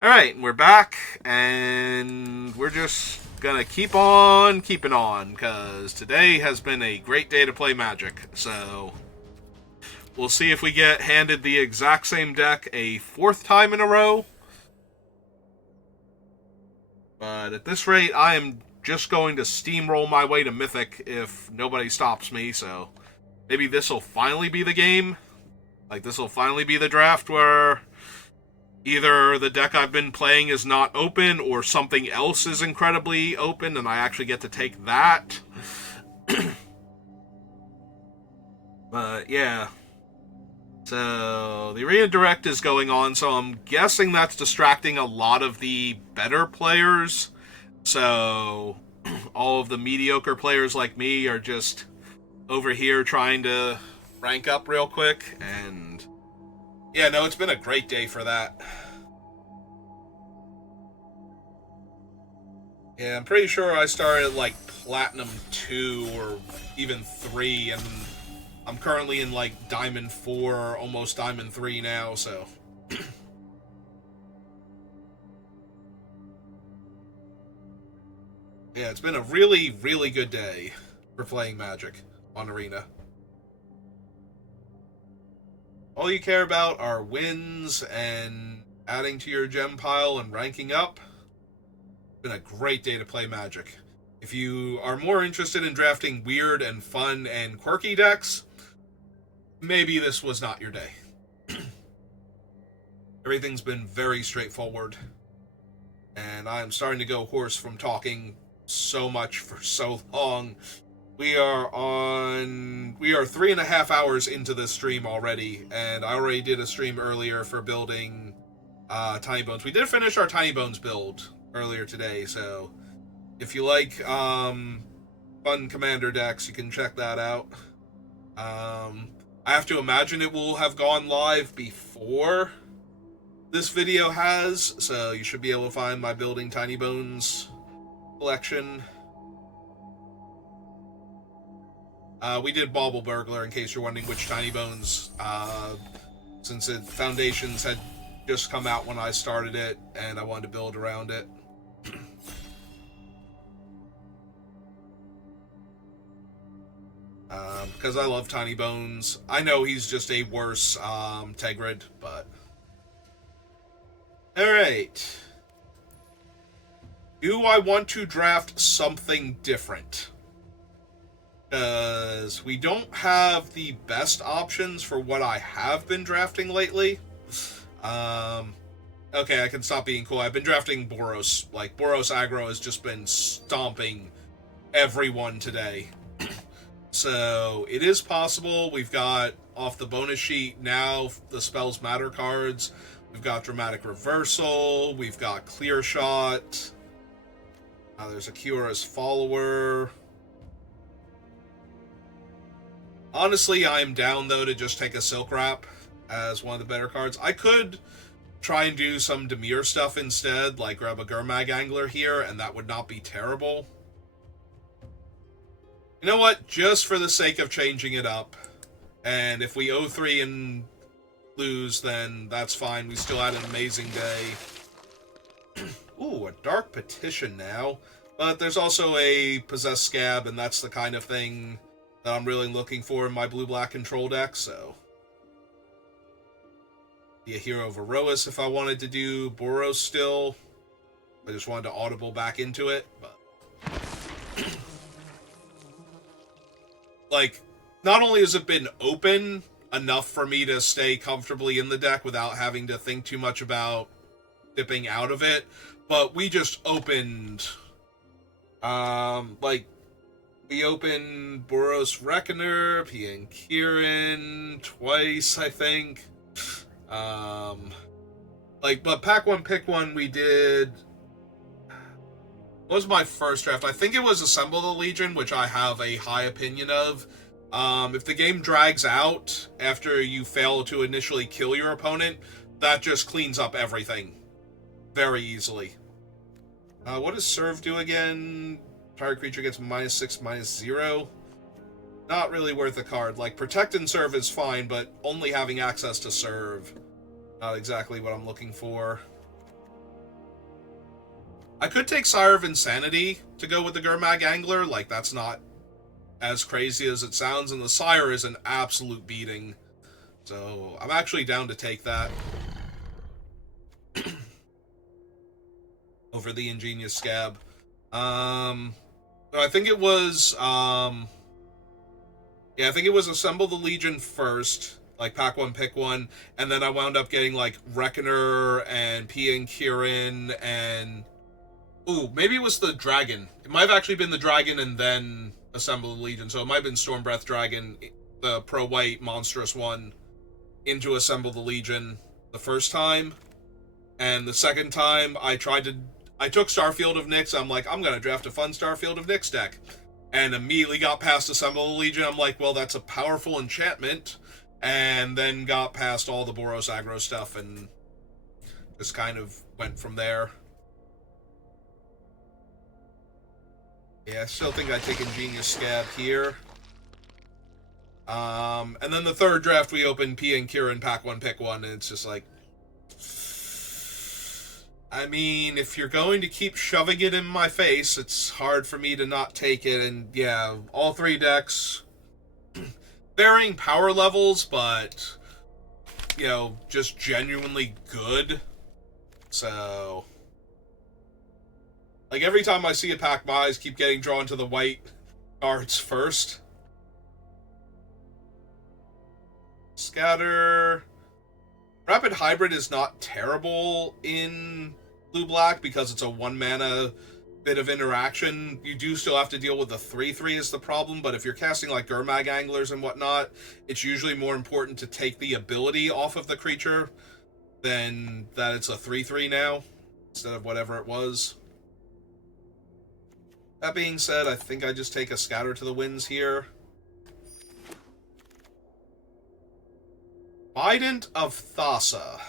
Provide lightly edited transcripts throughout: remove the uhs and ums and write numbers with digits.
Alright, we're back, and we're just gonna keep on keeping on, because today has been a great day to play Magic. So, we'll see if we get handed the exact same deck a fourth time in a row. But at this rate, I am just going to steamroll my way to Mythic if nobody stops me, so maybe this will finally be the game. Like, this will finally be the draft where either the deck I've been playing is not open or something else is incredibly open and I actually get to take that. But yeah. So the Arena Direct is going on, so I'm guessing that's distracting a lot of the better players. So all of the mediocre players like me are just over here trying to rank up real quick. And yeah, no, it's been a great day for that. Yeah, I'm pretty sure I started like Platinum 2 or even 3, and I'm currently in like Diamond 4, almost Diamond 3 now, so. Yeah, it's been a really, really good day for playing Magic on Arena. All you care about are wins and adding to your gem pile and ranking up. It's been a great day to play Magic. If you are more interested in drafting weird and fun and quirky decks, maybe this was not your day. Everything's been very straightforward, and I'm starting to go hoarse from talking so much for so long. We are 3.5 hours into this stream already, and I already did a stream earlier for building Tiny Bones. We did finish our Tiny Bones build earlier today, so if you like fun commander decks, you can check that out. I have to imagine it will have gone live before this video has, so you should be able to find my Building Tiny Bones collection. We did Bauble Burglar, in case you're wondering which Tiny Bones, since Foundations had just come out when I started it, and I wanted to build around it. Because I love Tiny Bones. I know he's just a worse Tegrid, but... Alright. Do I want to draft something different? Because we don't have the best options for what I have been drafting lately. Okay, I can stop being cool. I've been drafting Boros. Like, Boros aggro has just been stomping everyone today. So, it is possible. We've got, off the bonus sheet now, the Spells Matter cards. We've got Dramatic Reversal. We've got Clear Shot. There's a Kiyora's Follower. Honestly, I'm down, though, to just take a Silk Wrap as one of the better cards. I could try and do some Dimir stuff instead, like grab a Gurmag Angler here, and that would not be terrible. You know what? Just for the sake of changing it up, and if we 0-3 and lose, then that's fine. We still had an amazing day. Ooh, a Dark Petition now. But there's also a Possessed Scab, and that's the kind of thing that I'm really looking for in my blue-black control deck, so... Be a Hero of Erois if I wanted to do Boros still. I just wanted to audible back into it, but... Like, not only has it been open enough for me to stay comfortably in the deck without having to think too much about dipping out of it, but we just opened... we opened Boros Reckoner, PN Kieran, twice, I think. But Pack 1, Pick 1, we did... What was my first draft? I think it was Assemble the Legion, which I have a high opinion of. If the game drags out after you fail to initially kill your opponent, that just cleans up everything very easily. What does Serve do again? Target creature gets -6, -0. Not really worth a card. Like, Protect and Serve is fine, but only having access to Serve, not exactly what I'm looking for. I could take Sire of Insanity to go with the Gurmag Angler. Like, that's not as crazy as it sounds, and the Sire is an absolute beating. So, I'm actually down to take that over the Ingenious Scab. I think it was, yeah, I think it was Assemble the Legion first, like pack one, pick one, and then I wound up getting like Reckoner and Pian Kirin and ooh, maybe it was the Dragon. It might have actually been the Dragon and then Assemble the Legion. So it might have been Stormbreath Dragon, the pro white monstrous one, into Assemble the Legion the first time, and the second time I took Starfield of Nyx. I'm like, I'm gonna draft a fun Starfield of Nyx deck. And immediately got past Assemble the Legion. I'm like, well, that's a powerful enchantment. And then got past all the Boros aggro stuff and just kind of went from there. Yeah, I still think I'd take Ingenious Scab here. And then the third draft we opened Pian Kirin, pack one, pick one, and it's just like, I mean, if you're going to keep shoving it in my face, it's hard for me to not take it. And yeah, all three decks, varying power levels, but, you know, just genuinely good. So, like, every time I see a pack, my eyes keep getting drawn to the white cards first. Scatter. Rapid Hybrid is not terrible in blue-black because it's a 1-mana bit of interaction. You do still have to deal with the 3/3 is the problem, but if you're casting like Gurmag Anglers and whatnot, it's usually more important to take the ability off of the creature than that it's a 3/3 now, instead of whatever it was. That being said, I think I just take a Scatter to the Winds here. Bident of Thassa.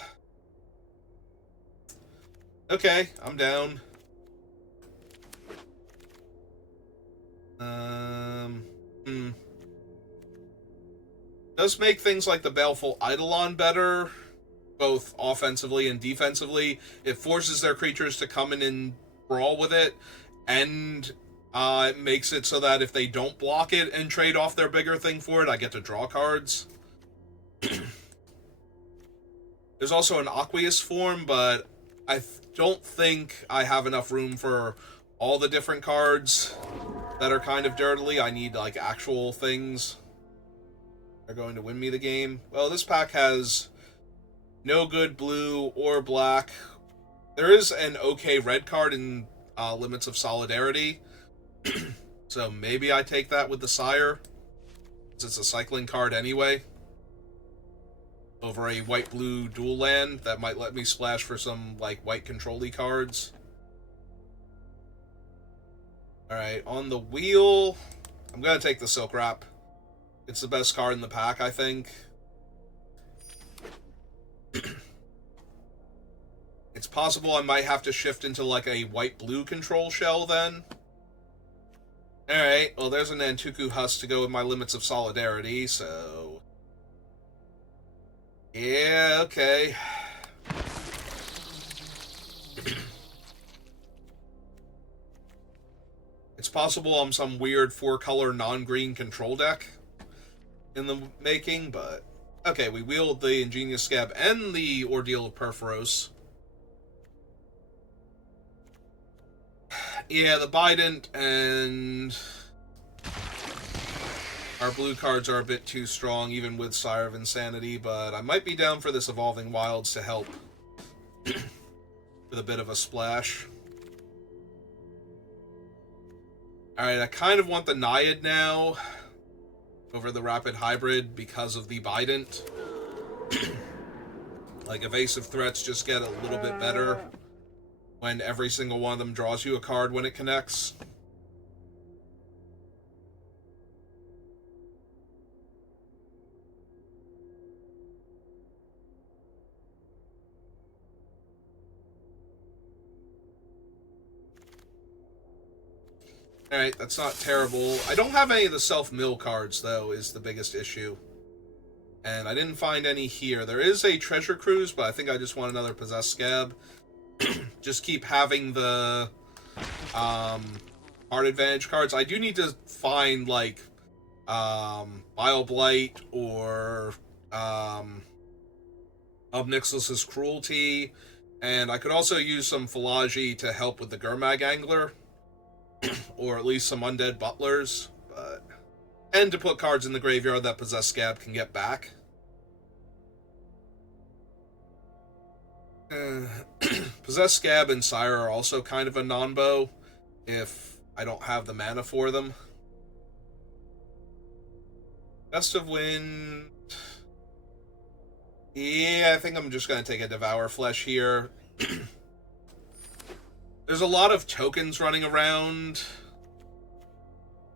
Okay, I'm down. Does make things like the Baleful Eidolon better, both offensively and defensively. It forces their creatures to come in and brawl with it, and it makes it so that if they don't block it and trade off their bigger thing for it, I get to draw cards. There's also an Aqueous form, but I don't think I have enough room for all the different cards that are kind of dirtily. I need, like, actual things that are going to win me the game. Well, this pack has no good blue or black. There is an okay red card in Limits of Solidarity. So maybe I take that with the Sire, since it's a cycling card anyway. Over a white-blue dual land that might let me splash for some, like, white control-y cards. Alright, on the wheel, I'm gonna take the Silk Wrap. It's the best card in the pack, I think. It's possible I might have to shift into, like, a white-blue control shell, then. Alright, well, there's an Nantuku Husk to go with my Limits of Solidarity, so... yeah, okay. It's possible I'm some weird 4-color non-green control deck in the making, but... okay, we wield the Ingenious Scab and the Ordeal of Perforos. Yeah, the Bident and... our blue cards are a bit too strong, even with Sire of Insanity, but I might be down for this Evolving Wilds to help with a bit of a splash. Alright, I kind of want the Naiad now over the Rapid Hybrid because of the Bident. Like, evasive threats just get a little bit better when every single one of them draws you a card when it connects. Alright, that's not terrible. I don't have any of the self-mill cards, though, is the biggest issue. And I didn't find any here. There is a Treasure Cruise, but I think I just want another Possessed Scab. Just keep having the card advantage cards. I do need to find, like, Bile Blight or Ob-Nixilis' Cruelty, and I could also use some Philology to help with the Gurmag Angler, or at least some Undead Butlers, and to put cards in the graveyard that Possessed Scab can get back. Possessed Scab and Sire are also kind of a non-bow if I don't have the mana for them. Gust of Wind. Yeah, I think I'm just going to take a Devour Flesh here. There's a lot of tokens running around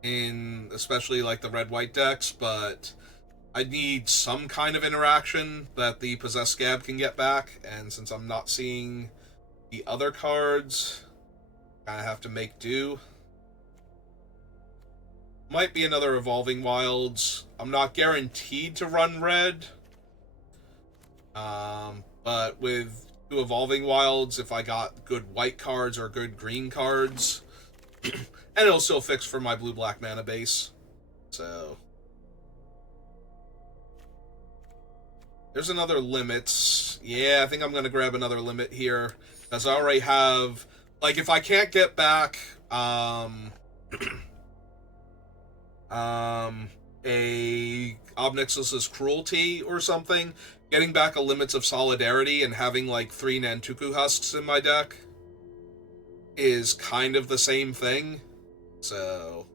in especially like the red-white decks, but I need some kind of interaction that the Possessed Scab can get back, and since I'm not seeing the other cards, I kind of have to make do. Might be another Evolving Wilds. I'm not guaranteed to run red, but with 2 Evolving Wilds, if I got good white cards or good green cards, and it'll still fix for my blue-black mana base, so... There's another Limits. Yeah, I think I'm going to grab another Limit here, because I already have... Like, if I can't get back, a Ob-Nixilis' Cruelty or something, getting back a Limits of Solidarity and having, like, 3 Nantuku Husks in my deck is kind of the same thing, so...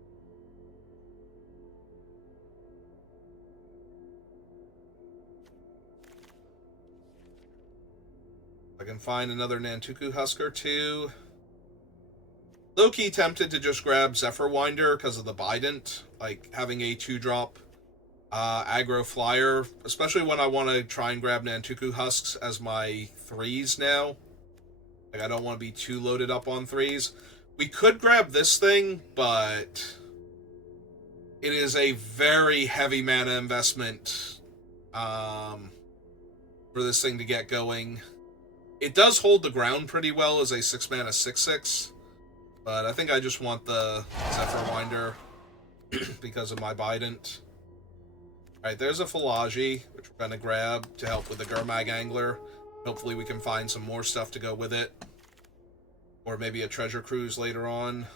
I can find another Nantuku Husk or 2. Low-key tempted to just grab Zephyrwinder because of the Bident, like having a 2-drop aggro flyer, especially when I want to try and grab Nantuku Husks as my 3s now. Like, I don't want to be too loaded up on 3s. We could grab this thing, but it is a very heavy mana investment for this thing to get going. It does hold the ground pretty well as a 6-mana 6/6, but I think I just want the Zephyrwinder because of my Bident. Alright, there's a Philology, which we're going to grab to help with the Gurmag Angler. Hopefully we can find some more stuff to go with it. Or maybe a Treasure Cruise later on.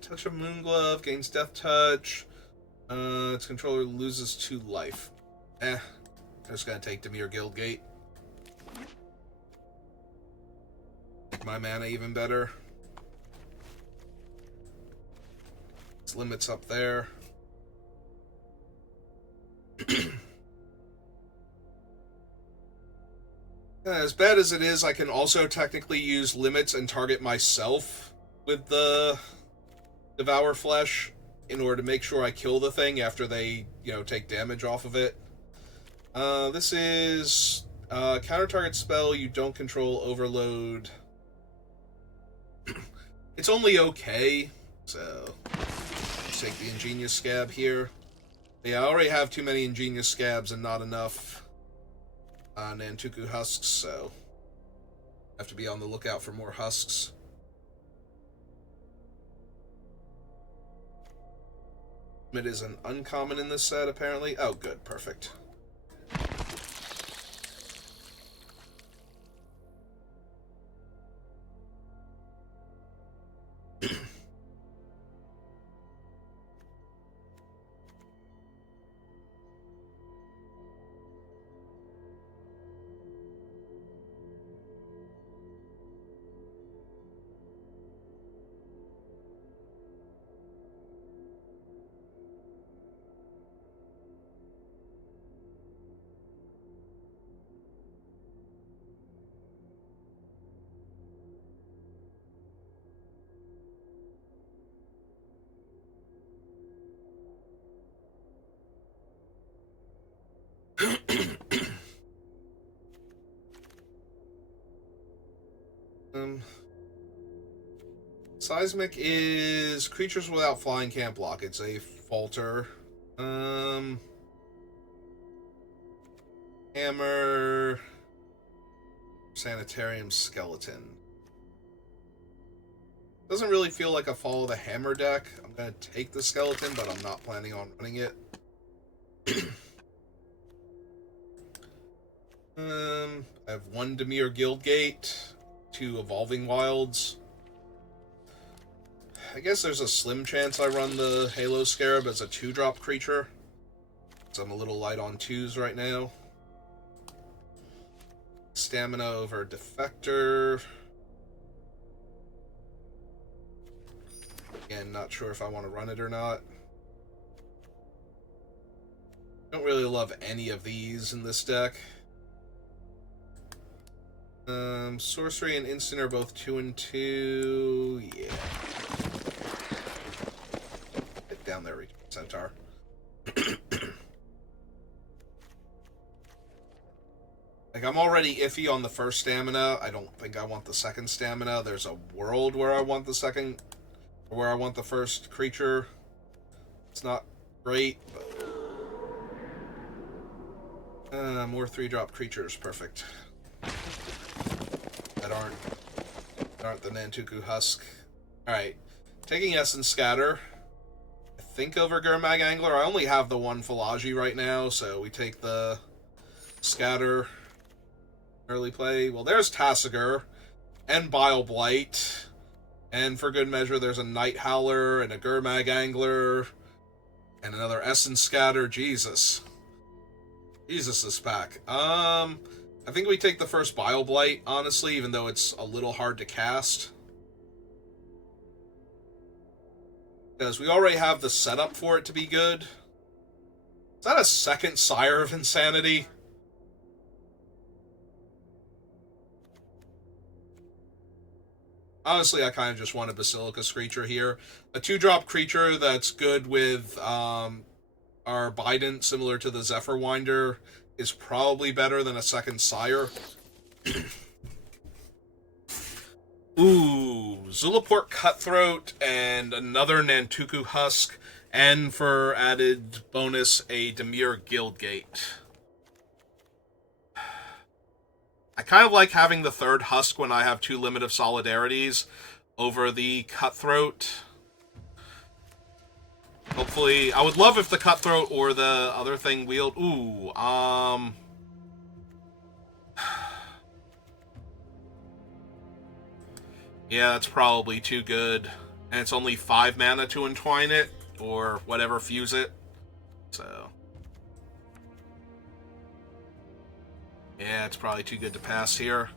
Touch of Moonglove, gains Death Touch. Its controller loses 2 life. I'm just going to take Dimir Guildgate. Make my mana even better. Its Limits up there. As bad as it is, I can also technically use Limits and target myself with the Devour Flesh in order to make sure I kill the thing after they, take damage off of it. This is counter target spell you don't control overload. It's only okay, so let's take the Ingenious Scab here. Yeah, I already have too many Ingenious Scabs and not enough Nantuku Husks, so I have to be on the lookout for more Husks. It is an uncommon in this set, apparently. Oh, good, perfect. Seismic is creatures without flying can't block. It's a falter. Hammer. Sanitarium Skeleton. Doesn't really feel like a Follow the Hammer deck. I'm going to take the Skeleton, but I'm not planning on running it. I have 1 Dimir Guildgate, 2 Evolving Wilds. I guess there's a slim chance I run the Halo Scarab as a 2-drop creature. So I'm a little light on 2s right now. Stamina over Defector. Again, not sure if I want to run it or not. Don't really love any of these in this deck. Sorcery and Instant are both 2 and 2. Yeah. Get down there, Centaur. Like, I'm already iffy on the first stamina. I don't think I want the second stamina. There's a world where I want the second, or where I want the first creature. It's not great, but... more 3-drop creatures. Perfect. That aren't the Nantuku Husk. Alright. Taking Essence Scatter. I think over Gurmag Angler. I only have the 1 Philagi right now, so we take the Scatter. Early play. Well, there's Tasigur and Bile Blight. And for good measure, there's a Night Howler and a Gurmag Angler and another Essence Scatter. Jesus. Jesus is back. I think we take the first Bile Blight, honestly, even though it's a little hard to cast. Because we already have the setup for it to be good. Is that a second Sire of Insanity? Honestly, I kind of just want a Basilica Screecher here. A 2-drop creature that's good with our Bident, similar to the Zephyr Winder, is probably better than a second Sire. Ooh, Zulaport Cutthroat and another Nantuku Husk, and for added bonus, a Dimir Guildgate. I kind of like having the third Husk when I have 2 Limit of Solidarities over the Cutthroat. Hopefully, I would love if the Cutthroat or the other thing wheeled. Ooh, yeah, that's probably too good. And it's only 5 mana to entwine it, or whatever, fuse it. So... yeah, it's probably too good to pass here.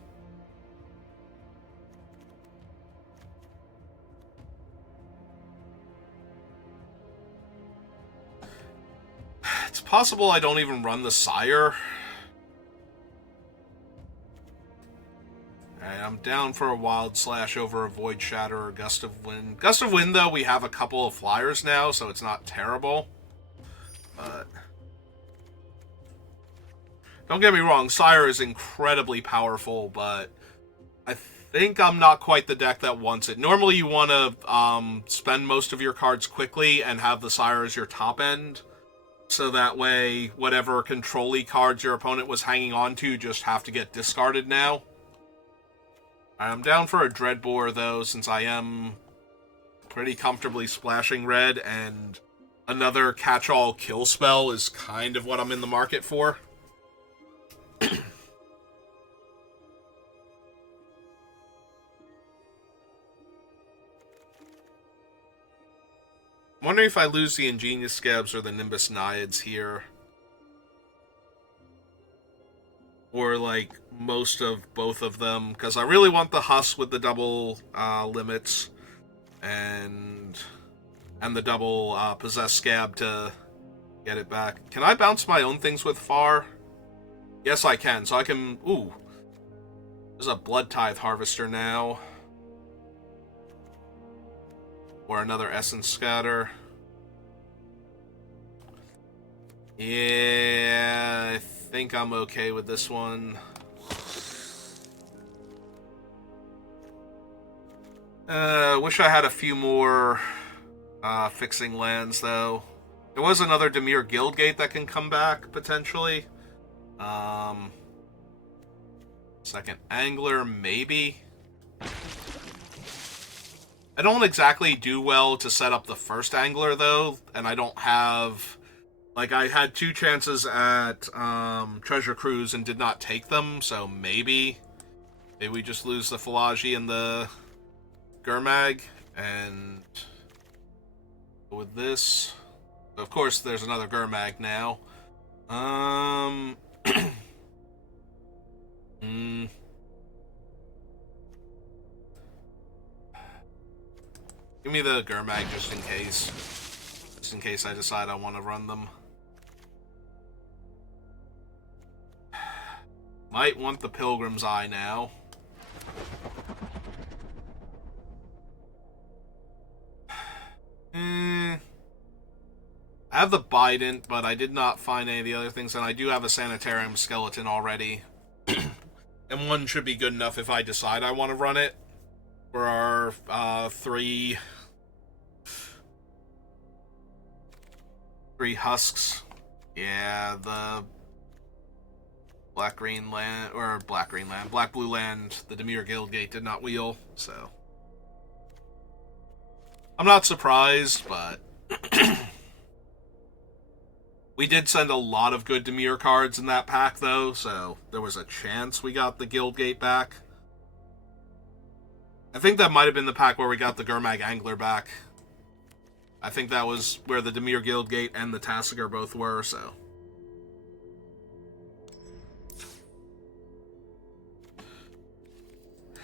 It's possible I don't even run the Sire. Alright, I'm down for a Wild Slash over a Void Shatter or Gust of Wind. Gust of Wind, though, we have a couple of flyers now, so it's not terrible. But... don't get me wrong, Sire is incredibly powerful, but I think I'm not quite the deck that wants it. Normally you want to spend most of your cards quickly and have the Sire as your top end, so that way whatever control-y cards your opponent was hanging on to just have to get discarded now. I'm down for a Dreadbore, though, since I am pretty comfortably splashing red, and another catch-all kill spell is kind of what I'm in the market for. I'm wondering if I lose the Ingenious Scabs or the Nimbus Naiads here. Or, like, most of both of them. Because I really want the Husk with the double limits. And the double Possessed Scab to get it back. Can I bounce my own things with Far? Yes, I can. So I can... ooh. There's a Blood Tithe Harvester now. Or another Essence Scatter. Yeah, I think I'm okay with this one. Wish I had a few more fixing lands, though. There was another Dimir Guildgate that can come back, potentially. Second Angler, maybe. I don't exactly do well to set up the first Angler, though, and I don't have... Like, I had 2 chances at Treasure Cruise and did not take them, so maybe we just lose the Philagi and the Gurmag, and with this... Of course, there's another Gurmag now. Give me the Gurmag just in case. Just in case I decide I want to run them. Might want the Pilgrim's Eye now. I have the Bident, but I did not find any of the other things, and I do have a Sanitarium Skeleton already. And one should be good enough if I decide I want to run it. For our 3 husks. Yeah, the Black Blue Land, the Dimir Guildgate did not wheel, so. I'm not surprised, but we did send a lot of good Dimir cards in that pack, though, so there was a chance we got the Guildgate back. I think that might have been the pack where we got the Gurmag Angler back. I think that was where the Dimir Guildgate and the Tasigur both were, so.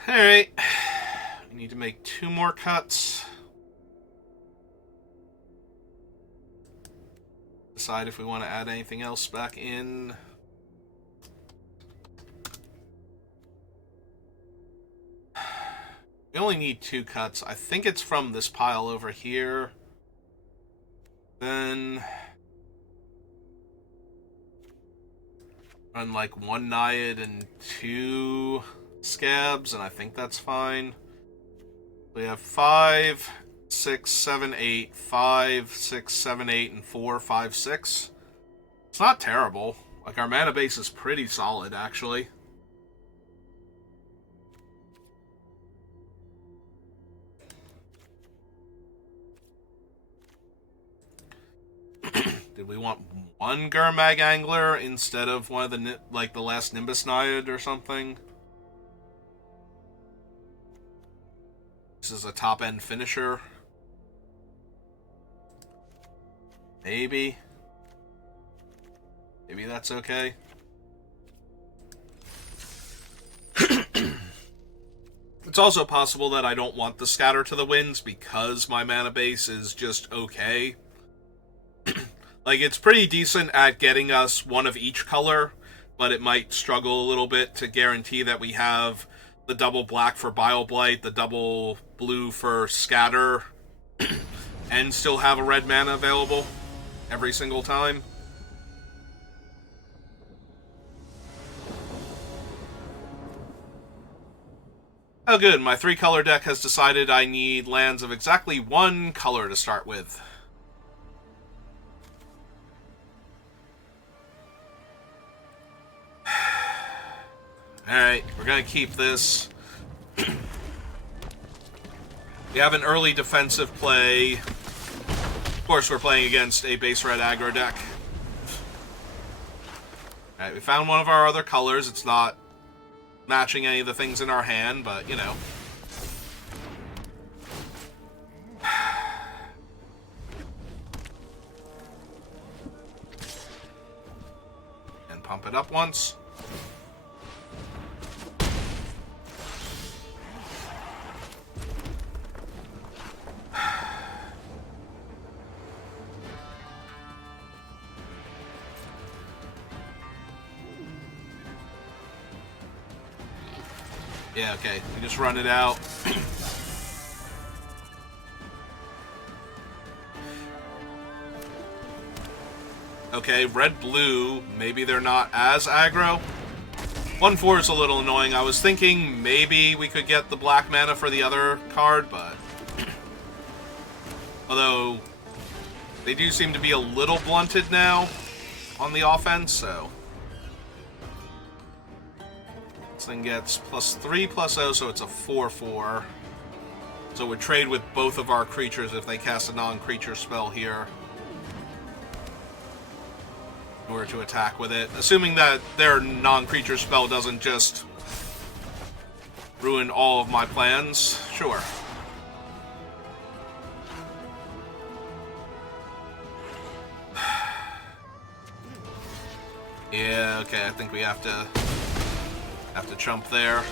Alright. We need to make 2 more cuts. Decide if we want to add anything else back in. We only need 2 cuts. I think it's from this pile over here. Then run like 1 Naiad and 2 Scabs, and I think that's fine. We have 5, 6, 7, 8, 5, 6, 7, 8, and 4, 5, 6. It's not terrible. Like, our mana base is pretty solid, actually. Did we want 1 Gurmag Angler instead of one of the, like, the last Nimbus Naiad or something? This is a top-end finisher. Maybe. Maybe that's okay. It's also possible that I don't want the Scatter to the Winds because my mana base is just okay. Like, it's pretty decent at getting us 1 of each color, but it might struggle a little bit to guarantee that we have the double black for Bile-Blight, the double blue for Scatter, and still have a red mana available every single time. Oh good, my 3-color deck has decided I need lands of exactly 1 color to start with. Alright, we're gonna keep this. We have an early defensive play. Of course, we're playing against a base red aggro deck. Alright, we found one of our other colors. It's not matching any of the things in our hand, but, you know. And pump it up once. Yeah, okay. We just run it out. Okay, red-blue. Maybe they're not as aggro. 1-4 is a little annoying. I was thinking maybe we could get the black mana for the other card, but... Although, they do seem to be a little blunted now on the offense, so... This thing gets +3 +0, so it's a 4/4. So it would trade with both of our creatures if they cast a non-creature spell here in order to attack with it. Assuming that their non-creature spell doesn't just ruin all of my plans. Sure. Yeah, okay, I think we have to chump there.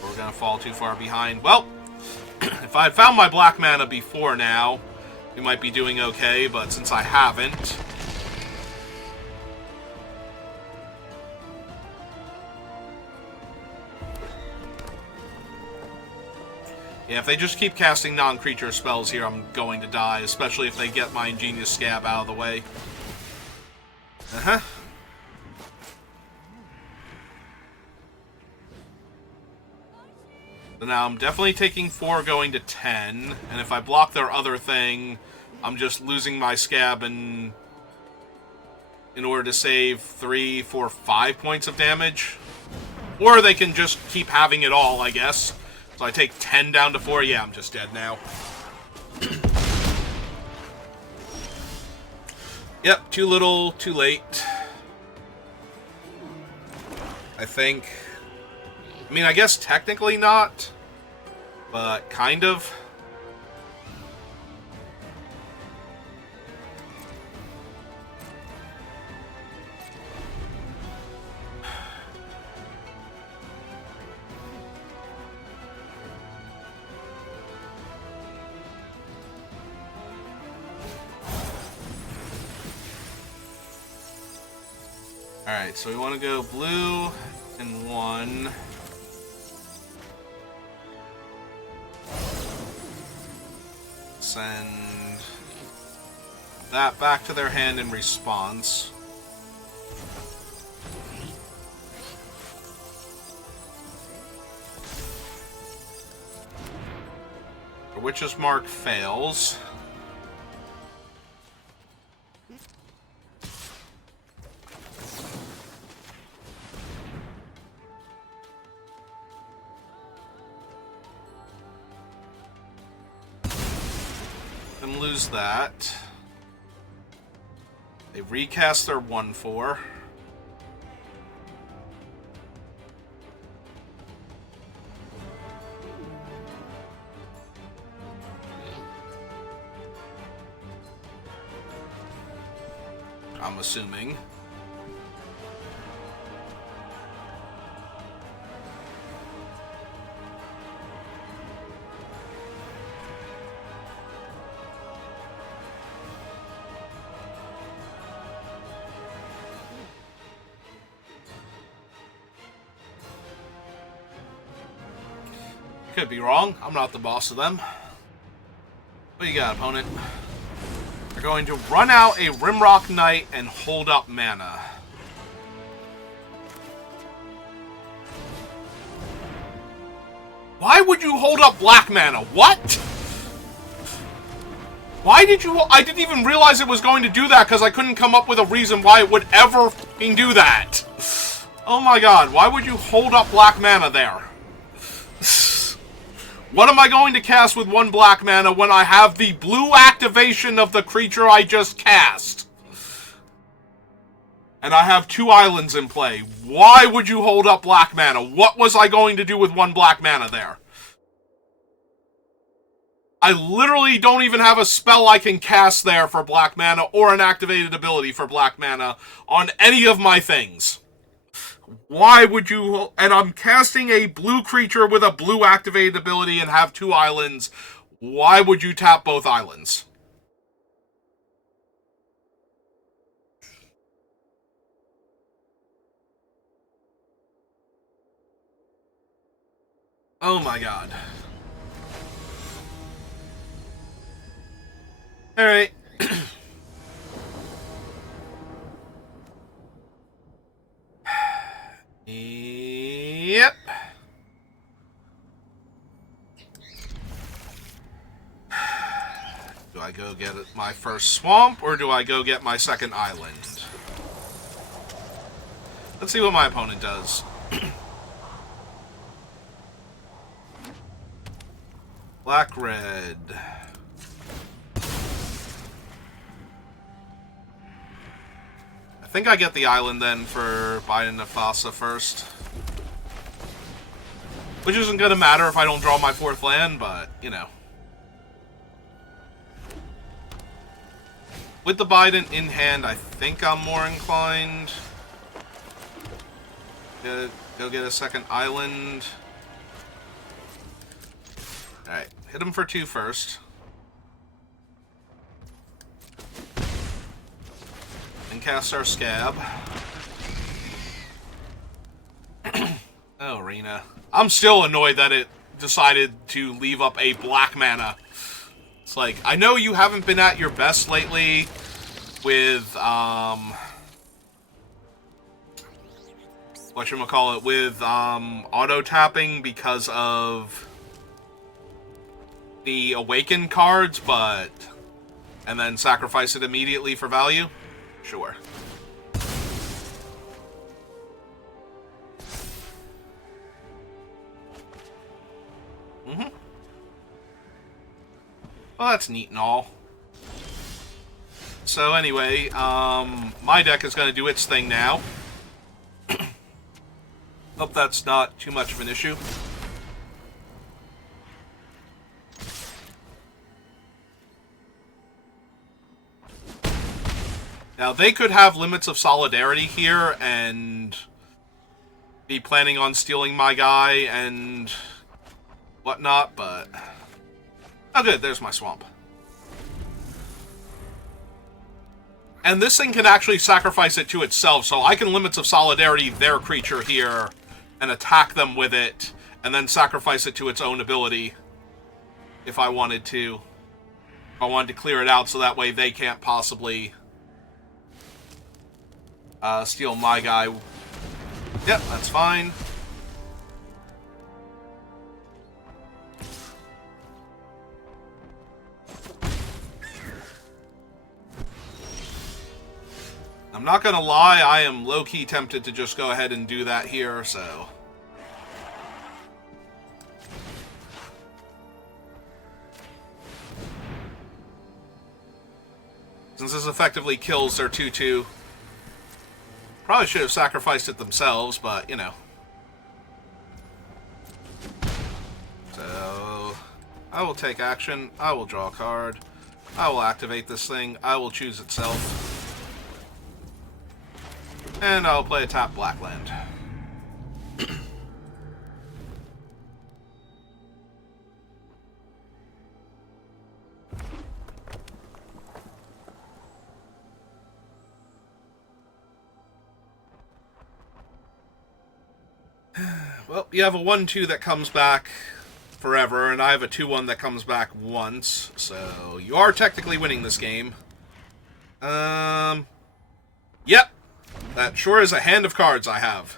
We're gonna fall too far behind. Well, if I had found my black mana before now, we might be doing okay, but since I haven't... Yeah, if they just keep casting non-creature spells here, I'm going to die, especially if they get my Ingenious Scab out of the way. Uh-huh. So now I'm definitely taking 4 going to 10, and if I block their other thing, I'm just losing my Scab in order to save 3, 4, 5 points of damage. Or they can just keep having it all, I guess. So I take 10 down to 4. Yeah, I'm just dead now. Yep, too little, too late. I think. I mean, I guess technically not, but kind of. Alright, so we want to go blue and 1. Send that back to their hand in response. The Witch's Mark fails. Lose that. They recast their 1/4. I'm assuming. Could be wrong. I'm not the boss of them. What you got, opponent? They're going to run out a Rimrock Knight and hold up mana. Why would you hold up black mana? What? Why did you... I didn't even realize it was going to do that because I couldn't come up with a reason why it would ever f***ing do that. Oh my god, why would you hold up black mana there? What am I going to cast with 1 black mana when I have the blue activation of the creature I just cast? And I have 2 islands in play. Why would you hold up black mana? What was I going to do with 1 black mana there? I literally don't even have a spell I can cast there for black mana or an activated ability for black mana on any of my things. Why would you... And I'm casting a blue creature with a blue activated ability and have 2 islands. Why would you tap both islands? Oh my god. Alright. Yep. Do I go get my first swamp, or do I go get my second island? Let's see what my opponent does. Black, red. I think I get the island then for Biden Nefasa first. Which isn't going to matter if I don't draw my 4th land, but, you know. With the Biden in hand, I think I'm more inclined to go get a second island. Alright, hit him for 2 first. And cast our Scab. Oh, Rena. I'm still annoyed that it decided to leave up a black mana. It's like, I know you haven't been at your best lately with, whatchamacallit, with, auto-tapping because of the Awaken cards, but... And then sacrifice it immediately for value? Sure. Well, that's neat and all. So anyway, my deck is going to do its thing now. Hope that's not too much of an issue. Now, they could have Limits of Solidarity here and be planning on stealing my guy and whatnot, but... Oh, good, there's my swamp. And this thing can actually sacrifice it to itself, so I can Limits of Solidarity their creature here and attack them with it, and then sacrifice it to its own ability if I wanted to. If I wanted to clear it out so that way they can't possibly steal my guy. Yep, that's fine. I'm not gonna lie, I am low-key tempted to just go ahead and do that here, so... Since this effectively kills their 2/2. Probably should have sacrificed it themselves, but, you know. So... I will take action, I will draw a card, I will activate this thing, I will choose itself. And I'll play a tap black land. Well, you have a 1/2 that comes back forever, and I have a 2/1 that comes back once, so you are technically winning this game. Yep. That sure is a hand of cards I have.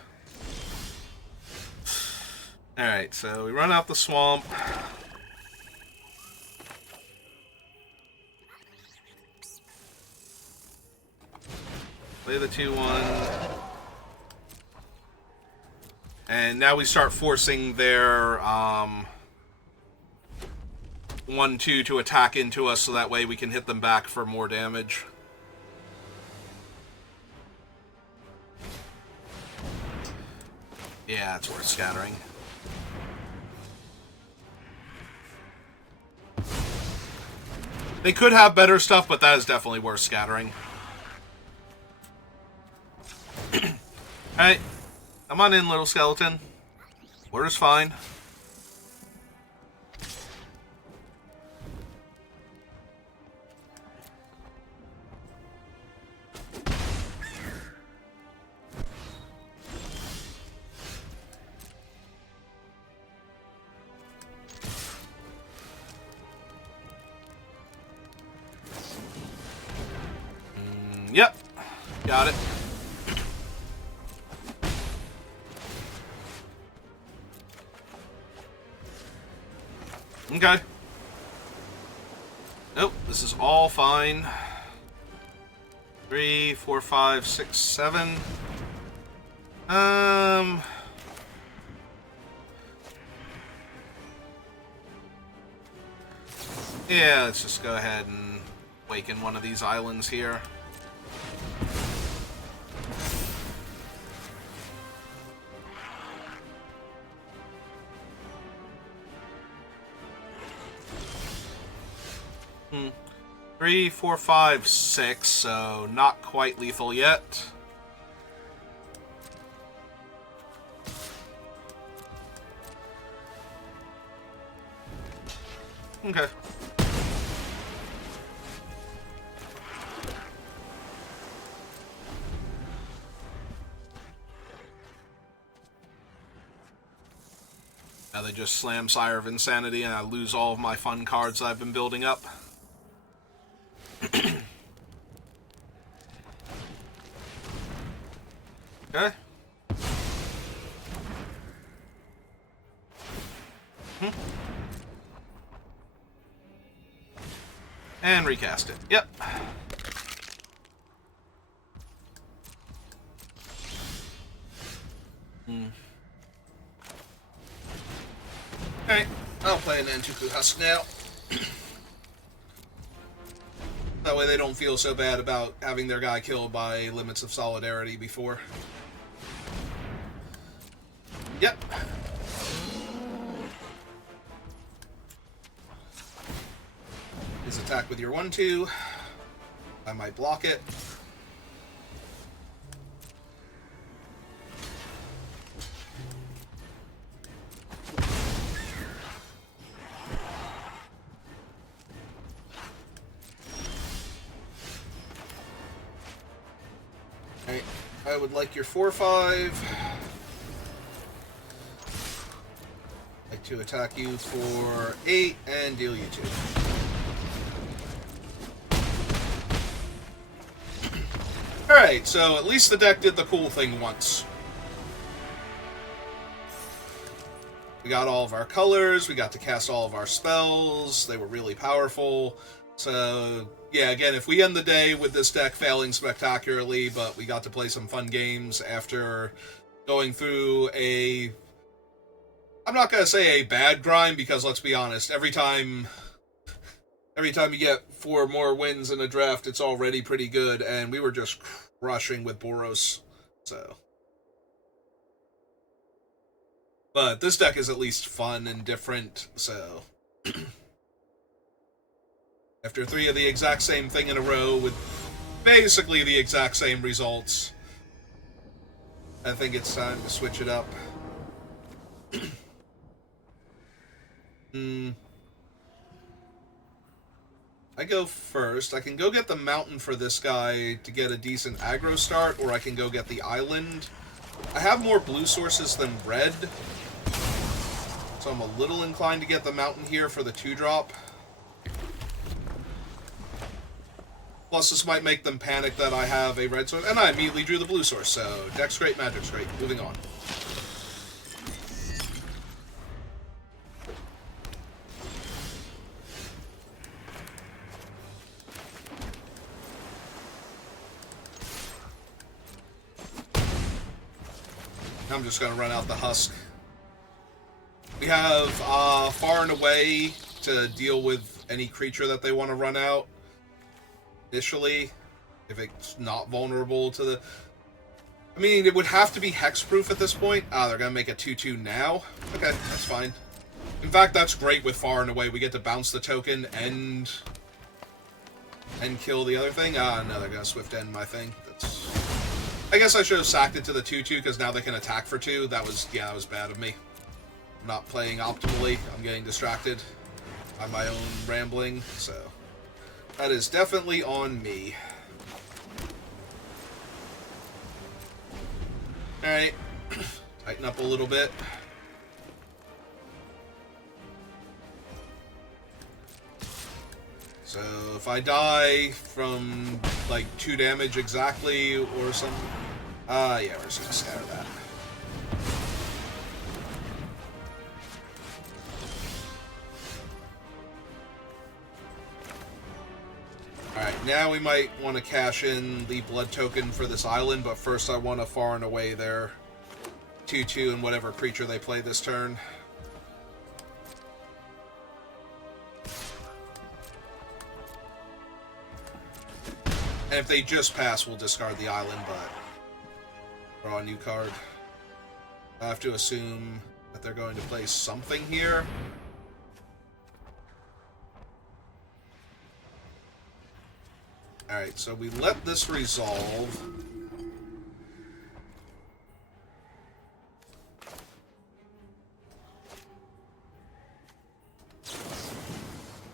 Alright, so we run out the swamp. Play the 2/1. And now we start forcing their 1/2 to attack into us so that way we can hit them back for more damage. Yeah, it's worth scattering. They could have better stuff, but that is definitely worth scattering. Alright. Come on in, little skeleton. Water's fine. Yep. Got it. Okay. Nope, this is all fine. 3, 4, 5, 6, 7. Yeah, let's just go ahead and awaken one of these islands here. Hmm. 3, 4, 5, 6, so not quite lethal yet. Okay. Now they just slam Sire of Insanity and I lose all of my fun cards that I've been building up. Okay. And recast it. Yep. Alright, I'll play an Antuku Husk now. That way they don't feel so bad about having their guy killed by Limits of Solidarity before. Yep. His attack with your 1-2. I might block it. Alright, I would like your 4-5. Like to attack you for 8 and deal you 2. Alright, so at least the deck did the cool thing once. We got all of our colors, we got to cast all of our spells, they were really powerful. So, yeah, again, if we end the day with this deck failing spectacularly, but we got to play some fun games after going through a... I'm not going to say a bad grind, because let's be honest, every time you get 4 more wins in a draft, it's already pretty good, and we were just crushing with Boros, so... But this deck is at least fun and different, so... After 3 of the exact same thing in a row with basically the exact same results, I think it's time to switch it up. I go first. I can go get the mountain for this guy to get a decent aggro start, or I can go get the island. I have more blue sources than red, so I'm a little inclined to get the mountain here for the 2-drop. Plus, this might make them panic that I have a red source, and I immediately drew the blue source, so deck's great, magic's great. Moving on. I'm just going to run out the Husk. We have Far and Away to deal with any creature that they want to run out initially, if it's not vulnerable to the... I mean, it would have to be hexproof at this point. They're going to make a 2-2 now? Okay, that's fine. In fact, that's great with Far and Away. We get to bounce the token and kill the other thing. No, they're going to Swift End my thing. That's... I guess I should have sacked it to the 2-2, because now they can attack for 2. That was bad of me. I'm not playing optimally. I'm getting distracted by my own rambling, so... That is definitely on me. Alright. Tighten up a little bit. So, if I die from, like, 2 damage exactly, or something... yeah, we're just gonna scatter that. Alright, now we might want to cash in the blood token for this island, but first I want to Far and Away their 2-2 and whatever creature they play this turn. And if they just pass, we'll discard the island, but draw a new card. I have to assume that they're going to play something here. Alright, so we let this resolve.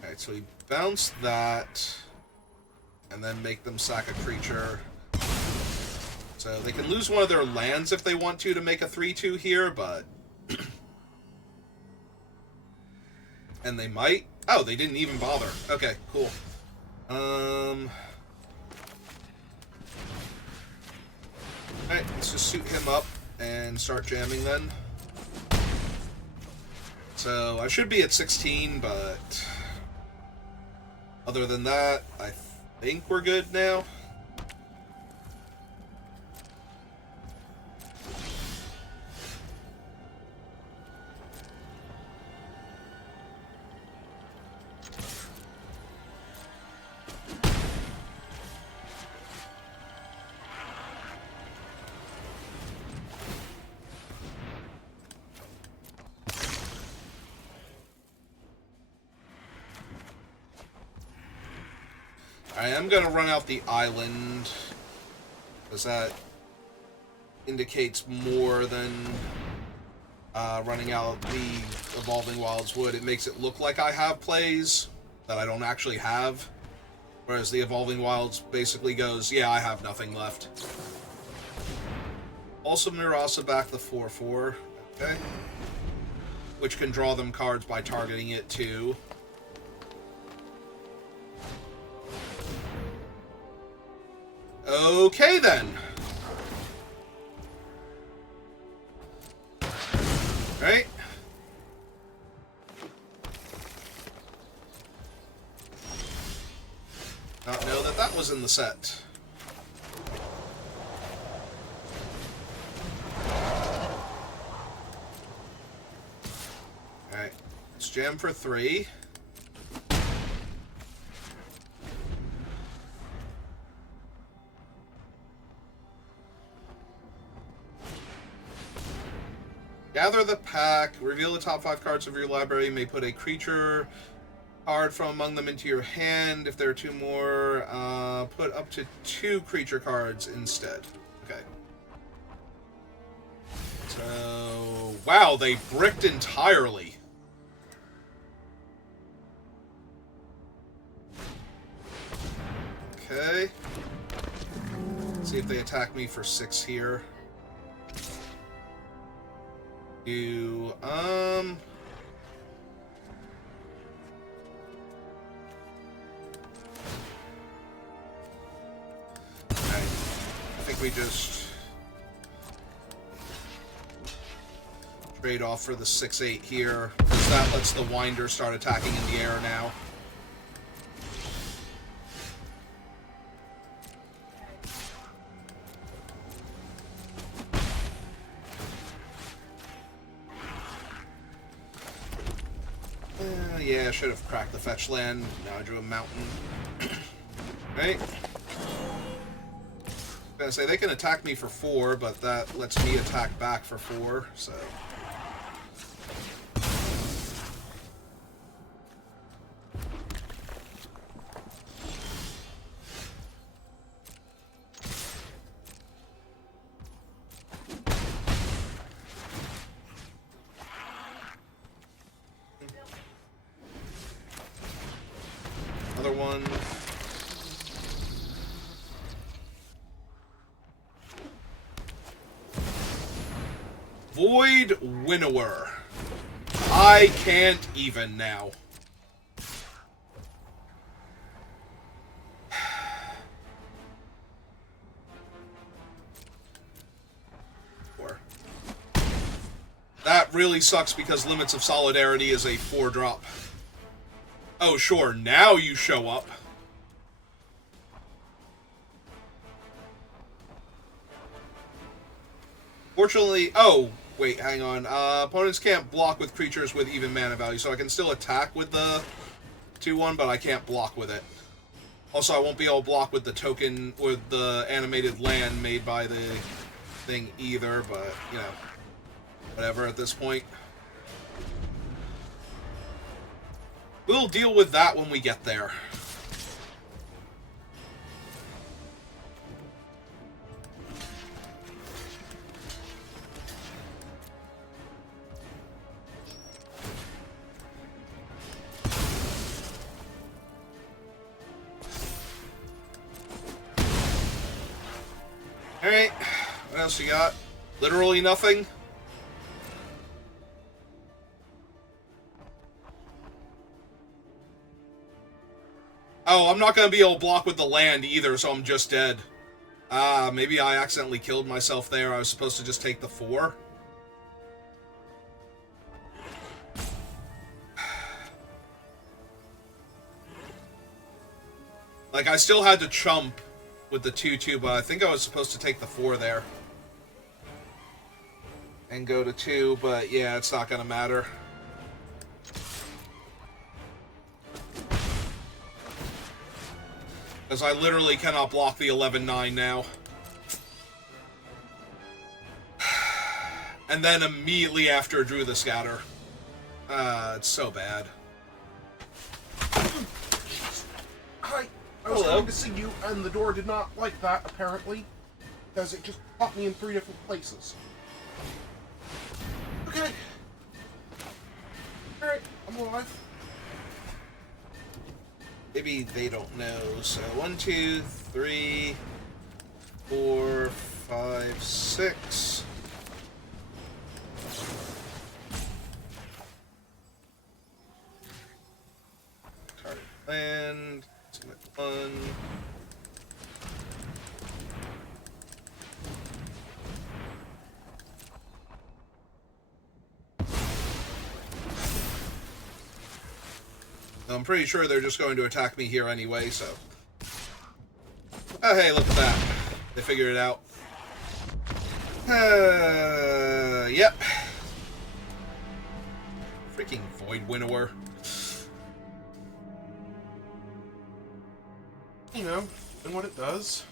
Alright, so we bounce that, and then make them sack a creature. So they can lose one of their lands if they want to make a 3/2 here, but... and they might. Oh, they didn't even bother. Okay, cool. Alright, let's just suit him up and start jamming then. So I should be at 16, but other than that, I think we're good now. I am going to run out the island, because that indicates more than running out the Evolving Wilds would. It makes it look like I have plays that I don't actually have, whereas the Evolving Wilds basically goes, yeah, I have nothing left. Also Murasa back the 4/4, okay, which can draw them cards by targeting it too. Okay, then. Right? Not know that that was in the set. Alright. Let's jam for 3. Gather the pack, reveal the top 5 cards of your library, you may put a creature card from among them into your hand. If there are 2 more, put up to 2 creature cards instead. Okay. So, wow, they bricked entirely. Okay. Let's see if they attack me for 6 here. Alright. I think we just trade off for the 6/8 here, because that lets the Winder start attacking in the air now. Yeah, I should have cracked the fetch land. Now I drew a mountain. Right? I was gonna say, they can attack me for 4, but that lets me attack back for 4, so... Another one. Void Winnower. I can't even now. That really sucks because Limits of Solidarity is a 4-drop. Oh, sure, now you show up. Fortunately, oh, wait, hang on. Opponents can't block with creatures with even mana value, so I can still attack with the 2/1, but I can't block with it. Also, I won't be able to block with the token, with the animated land made by the thing either, but, you know, whatever at this point. We'll deal with that when we get there. Alright, what else you got? Literally nothing? Oh, I'm not going to be able to block with the land either, so I'm just dead. Maybe I accidentally killed myself there. I was supposed to just take the 4. Like, I still had to chump with the 2-2, but I think I was supposed to take the 4 there. And go to 2, but yeah, it's not going to matter. Because I literally cannot block the 11-9 now. And then immediately after drew the scatter. It's so bad. Hi. I was coming to see you, and the door did not like that, apparently. Because it just caught me in 3 different places. Okay. Alright, I'm alive. Maybe they don't know. So 1, 2, 3, 4, 5, 6. Card land. Select 1. I'm pretty sure they're just going to attack me here anyway, so... Oh, hey, look at that. They figured it out. Yep. Freaking Void Winnower. You know, and what it does.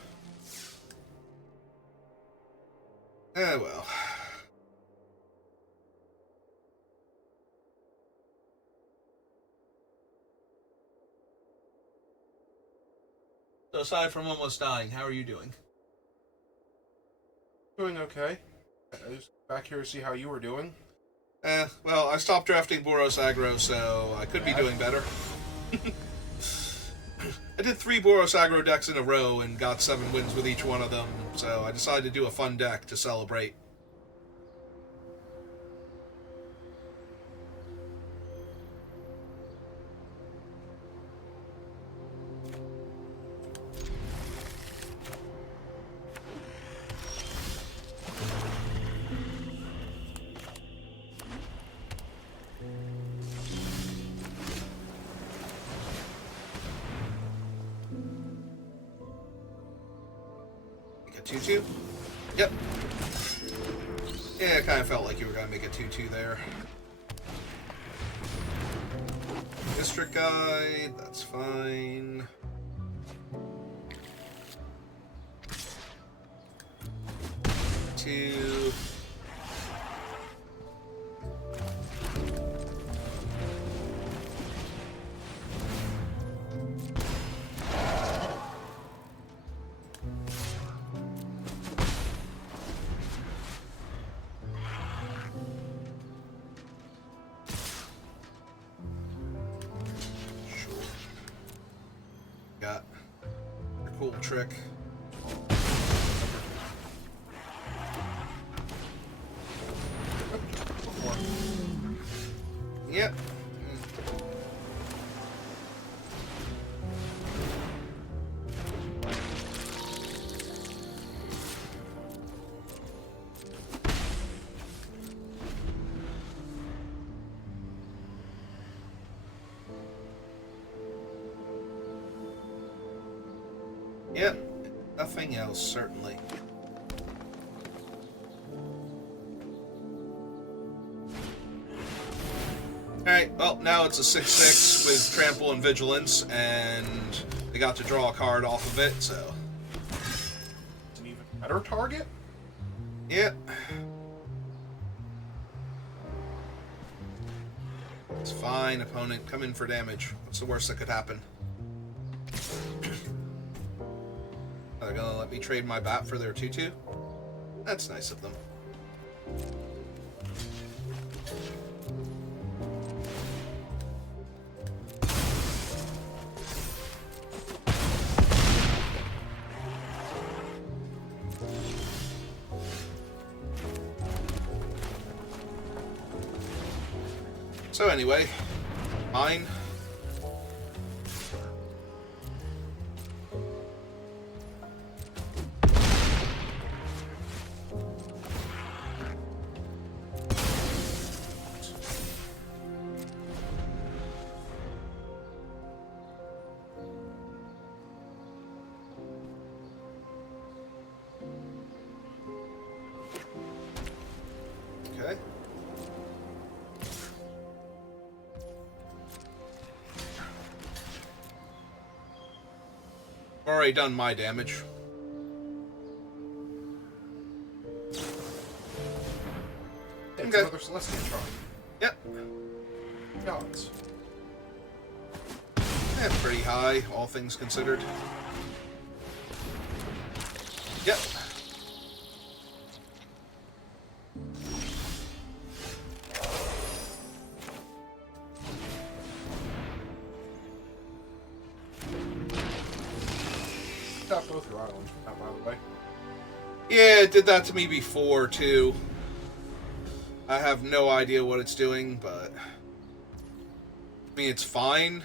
Well... So aside from almost dying, how are you doing? Doing okay. I was back here to see how you were doing. Well, I stopped drafting Boros aggro, so I could be doing better. I did 3 Boros aggro decks in a row and got 7 wins with each one of them, so I decided to do a fun deck to celebrate. Make a 2-2? Yep. Yeah, it kind of felt like you were going to make a 2-2 there. District Guide, that's fine. Two. Got a cool trick. Yep. Yep. Nothing else, certainly. Alright, well, now it's a 6-6 with Trample and Vigilance, and I got to draw a card off of it, so... It's an even better target? Yeah. It's fine, opponent. Come in for damage. What's the worst that could happen? Are they gonna let me trade my bat for their 2/2? That's nice of them. So anyway, mine. Okay. Already done my damage. It's Okay. another Celestial Charm. Yep. Gods. That's pretty high, all things considered. Yep. Got both your islands, by the way. Yeah, it did that to me before, too. I have no idea what it's doing, but... I mean, it's fine.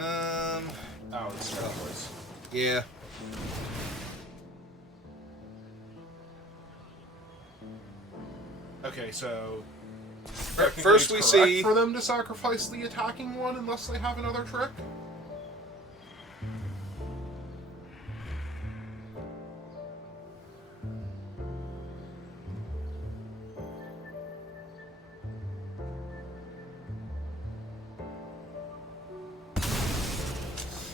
Oh, it's Starboys. Yeah. Okay, so... First we it's see... correct for them to sacrifice the attacking one unless they have another trick?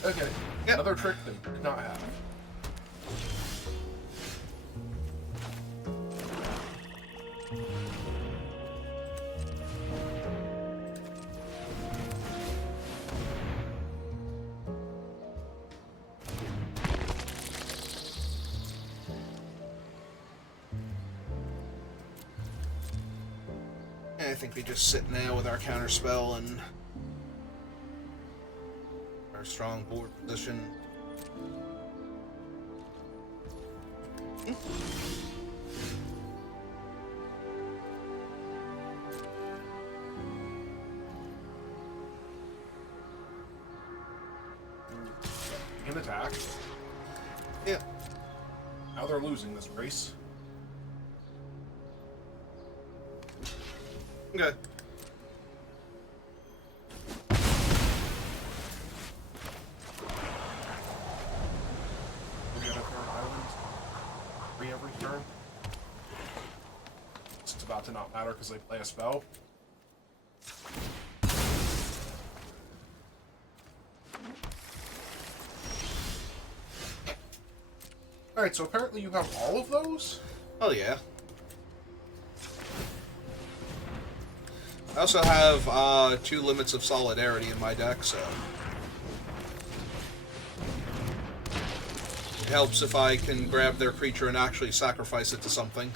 Okay, Yep. another trick they did not have. I think we just sit now with our counter spell and our strong board position. You can attack. Yeah. Now they're losing this race. Okay. We're gonna turn islands. Free every turn. It's about to not matter because they play a spell. Alright, so apparently you have all of those? Oh yeah. I also have 2 limits of solidarity in my deck, so it helps if I can grab their creature and actually sacrifice it to something.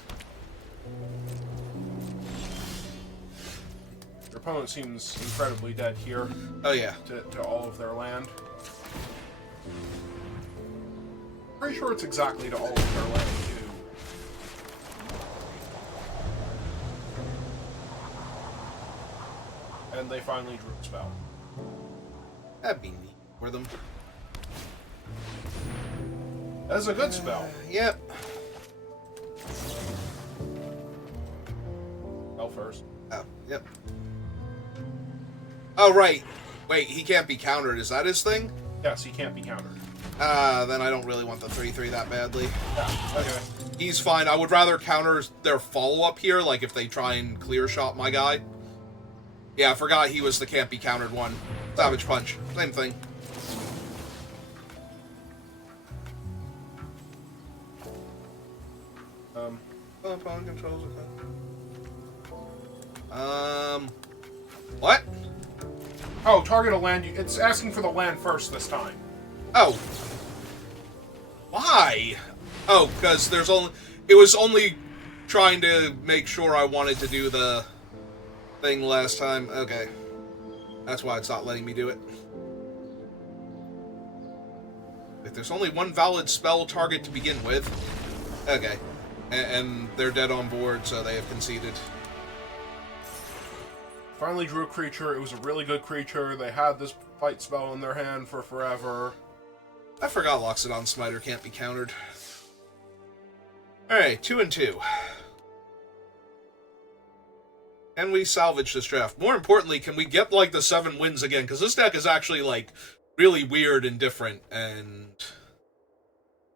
Your opponent seems incredibly dead here Oh yeah. to all of their land. Pretty sure it's exactly to all of their land, too. And they finally drew a spell. That'd be neat for them. That's a good spell. Yep. Spell first. Oh, yep. Oh, right. Wait, he can't be countered. Is that his thing? Yes, he can't be countered. Then I don't really want the 3/3 that badly. Yeah, okay. He's fine. I would rather counter their follow-up here, like if they try and clear shot my guy. Yeah, I forgot he was the can't be countered one. Savage Punch. Same thing. Opponent controls. What? Oh, target a land. It's asking for the land first this time. Oh. Why? Oh, because there's only. It was only trying to make sure I wanted to do the thing last time. Okay. That's why it's not letting me do it. If there's only one valid spell target to begin with. Okay. And they're dead on board, so they have conceded. Finally drew a creature. It was a really good creature. They had this fight spell in their hand for forever. I forgot Loxodon Smiter can't be countered. Alright, 2 and 2. Can we salvage this draft? More importantly, can we get, like, the 7 wins again? Because this deck is actually, like, really weird and different, and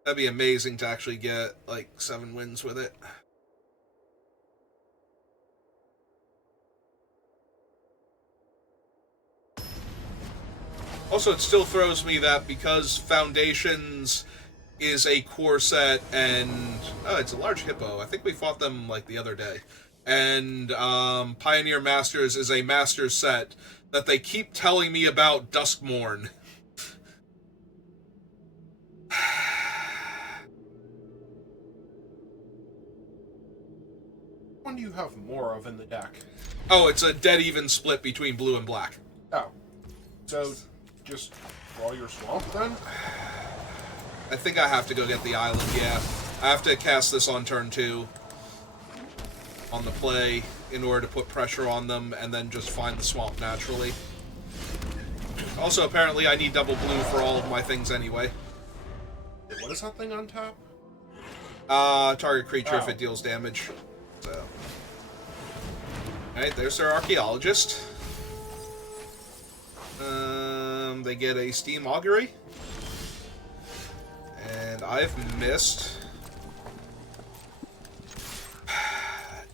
that'd be amazing to actually get, like, 7 wins with it. Also, it still throws me that because Foundations is a core set and... Oh, it's a large hippo. I think we fought them, like, the other day. And Pioneer Masters is a master set that they keep telling me about Duskmourn. What do you have more of in the deck? Oh, it's a dead even split between blue and black. Oh. So, just draw your swamp, then? I think I have to go get the island, yeah. I have to cast this on turn 2 on the play in order to put pressure on them and then just find the swamp naturally. Also, apparently I need double blue for all of my things anyway. What is that thing on top? Target creature if it deals damage. So. Alright, there's their Archaeologist. They get a Steam Augury. And I've missed.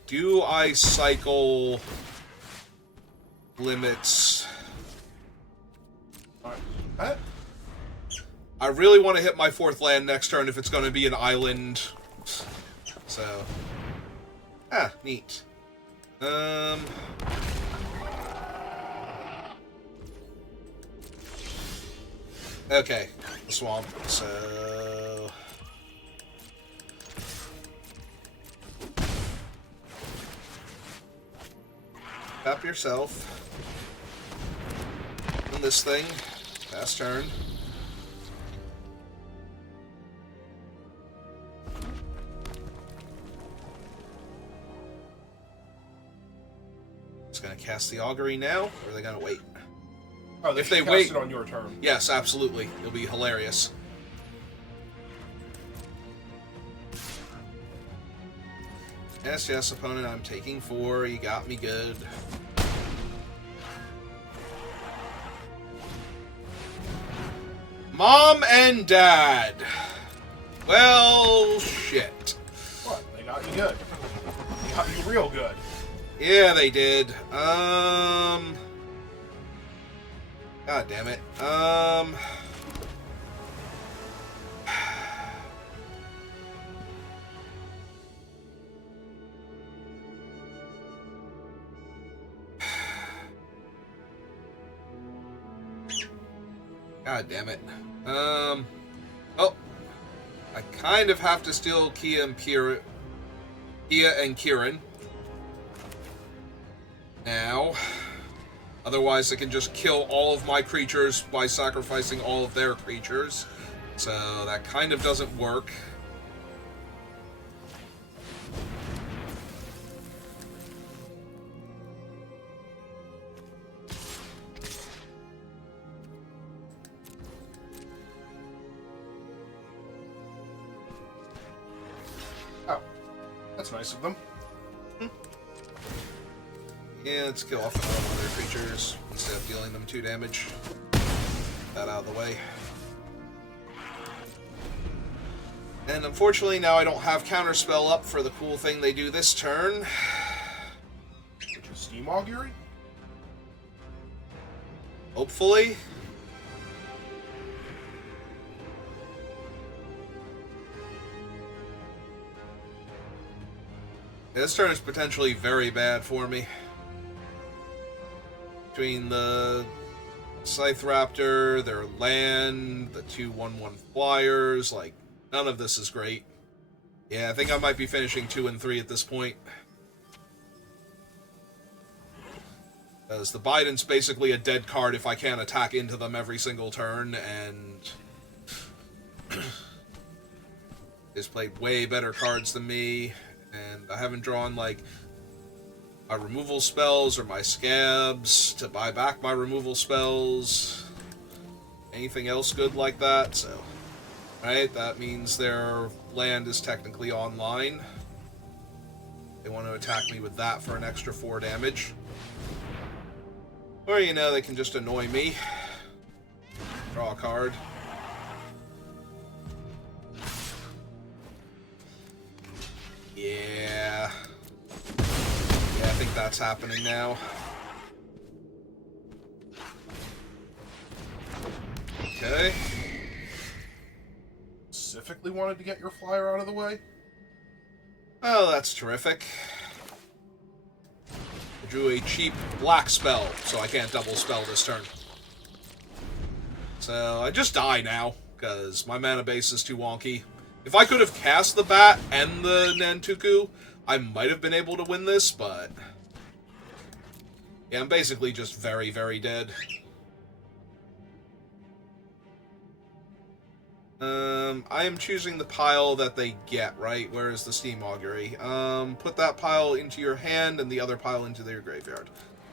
Do I cycle limits? What? I really want to hit my 4th land next turn if it's going to be an island. So. Ah, neat. Okay, the swamp, so... Tap yourself. And this thing. Pass turn. Just gonna cast the Augury now, or are they gonna wait? Oh, if they cast wait it on your turn. Yes, absolutely. It'll be hilarious. Yes, yes, opponent, I'm taking 4. You got me good. Mom and Dad. Well, shit. What? They got you good. They got you real good. Yeah, they did. God damn it. God damn it. Oh. I kind of have to steal Kia and Kieran now. Otherwise, I can just kill all of my creatures by sacrificing all of their creatures. So that kind of doesn't work. Oh, that's nice of them. Yeah, let's kill off one of their creatures instead of dealing them 2 damage. Get that out of the way. And unfortunately, now I don't have Counterspell up for the cool thing they do this turn. Which is Steam Augury? Hopefully. This turn is potentially very bad for me. Between the Scythe Raptor, their land, the 2/1/1 flyers, like, none of this is great. Yeah, I think I might be finishing 2 and 3 at this point. Because the Biden's basically a dead card if I can't attack into them every single turn, and he's played way better cards than me, and I haven't drawn, like, my removal spells or my scabs to buy back my removal spells. Anything else good like that, so... Right, that means their land is technically online. They want to attack me with that for an extra 4 damage. Or, you know, they can just annoy me. Draw a card. Yeah. Yeah, I think that's happening now. Okay. Specifically wanted to get your flyer out of the way? Oh, that's terrific. I drew a cheap black spell, so I can't double spell this turn. So I just die now, because my mana base is too wonky. If I could have cast the Bat and the Nantuku, I might have been able to win this, but... Yeah, I'm basically just very, very dead. I am choosing the pile that they get, right? Where is the Steam Augury? Put that pile into your hand and the other pile into their graveyard.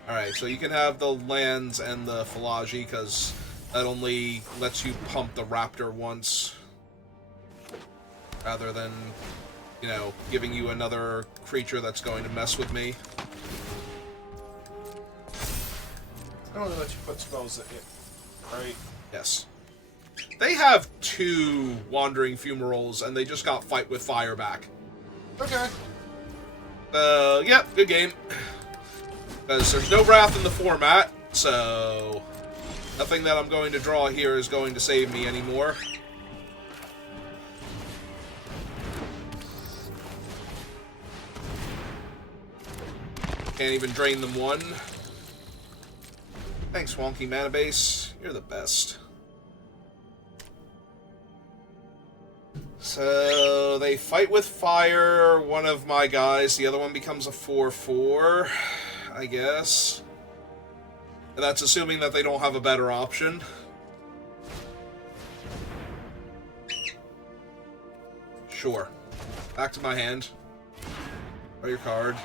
Alright, so you can have the lands and the Philology, because that only lets you pump the Raptor once. Rather than, you know, giving you another creature that's going to mess with me. I don't know that you put spells in it, right? Yes. They have 2 Wandering Fumaroles, and they just got Fight with Fire back. Okay. Yep, good game. Because there's no Wrath in the format, so nothing that I'm going to draw here is going to save me anymore. Can't even drain them 1. Thanks, Wonky Mana Base. You're the best. So, they fight with fire, one of my guys. The other one becomes a 4/4, I guess. And that's assuming that they don't have a better option. Sure. Back to my hand. Draw your card.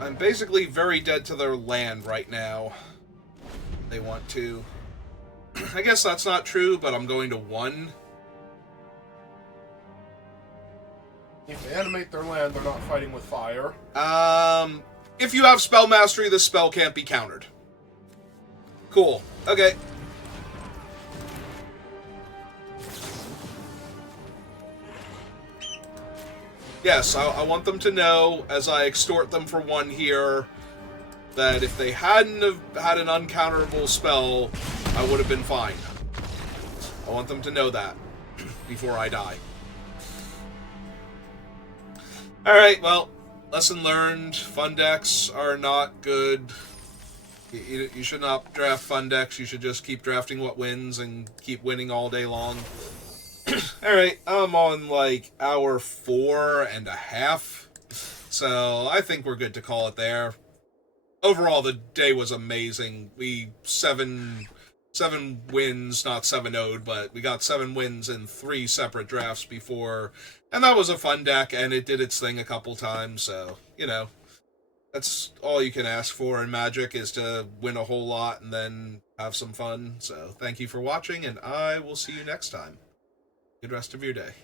I'm basically very dead to their land right now. They want to. I guess that's not true, but I'm going to 1. If they animate their land, they're not fighting with fire. If you have Spell Mastery, the spell can't be countered. Cool. Okay. Yes, I want them to know, as I extort them for 1 here, that if they hadn't have had an uncounterable spell, I would have been fine. I want them to know that before I die. Alright, well, lesson learned. Fun decks are not good. You should not draft fun decks. You should just keep drafting what wins and keep winning all day long. Alright, I'm on like hour 4.5, so I think we're good to call it there. overall, the day was amazing. We seven wins, not 7-0'd, but we got 7 wins in 3 separate drafts before, and that was a fun deck, and it did its thing a couple times. So that's all you can ask for in Magic, is to win a whole lot and then have some fun. So thank you for watching, and I will see you next time. Good rest of your day.